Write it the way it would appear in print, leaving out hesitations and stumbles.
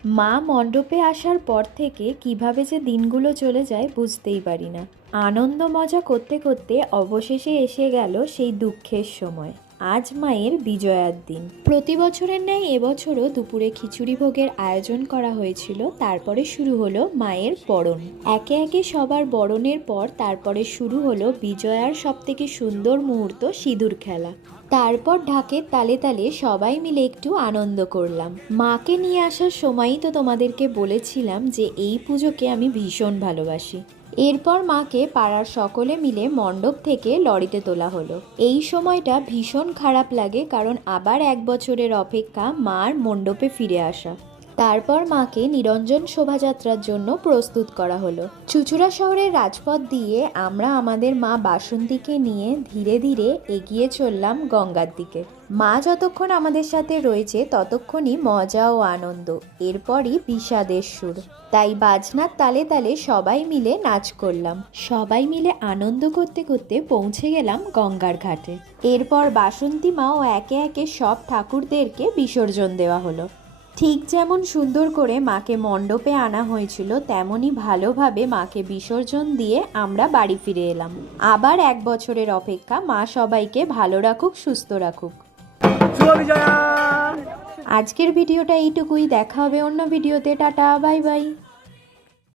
মা মণ্ডপে আসার পর থেকে কিভাবে যে দিনগুলো চলে যায় বুঝতেই পারি না। আনন্দ মজা করতে করতে অবশেষে এসে গেল সেই দুঃখের সময়। আজ মায়ের বিজয়ার দিন। প্রতি বছরের ন্যায় এবছরও দুপুরে খিচুড়ি ভোগের আয়োজন করা হয়েছিল। তারপরে শুরু হলো মায়ের বরণ। একে একে সবার বরণের পর তারপরে শুরু হলো বিজয়ার সবথেকে সুন্দর মুহূর্ত, সিঁদুর খেলা। তারপর ঢাকের তালে তালে সবাই মিলে একটু আনন্দ করলাম। মাকে নিয়ে আসার সময়ই তো তোমাদেরকে বলেছিলাম যে এই পুজোকে আমি ভীষণ ভালোবাসি। এরপর মাকে পাড়ার সকলে মিলে মণ্ডপ থেকে লরিতে তোলা হলো। এই সময়টা ভীষণ খারাপ লাগে, কারণ আবার 1 বছরের অপেক্ষা মার মণ্ডপে ফিরে আসা। তারপর মাকে নিরঞ্জন শোভাযাত্রার জন্য প্রস্তুত করা হলো। চুঁচুড়া শহরের রাজপথ দিয়ে আমরা আমাদের মা বাসন্তীকে নিয়ে ধীরে ধীরে এগিয়ে চললাম গঙ্গার দিকে। মা যতক্ষণ আমাদের সাথে রয়েছে ততক্ষণই মজা ও আনন্দ, এরপরই বিষাদের সুর। তাই বাজনার তালে তালে সবাই মিলে নাচ করলাম। সবাই মিলে আনন্দ করতে করতে পৌঁছে গেলাম গঙ্গার ঘাটে। এরপর বাসন্তী মা ও একে একে সব ঠাকুরদেরকে বিসর্জন দেওয়া হলো। ঠিক যেমন সুন্দর করে মাকে মণ্ডপে আনা হয়েছিল, তেমনই ভালোভাবে মাকে বিসর্জন দিয়ে আমরা বাড়ি ফিরে এলাম। আবার 1 বছরের অপেক্ষা। মা সবাইকে ভালো রাখুক, সুস্থ রাখুক। আজকের ভিডিওটা এইটুকুই। দেখা হবে অন্য ভিডিওতে। Tata, bye bye.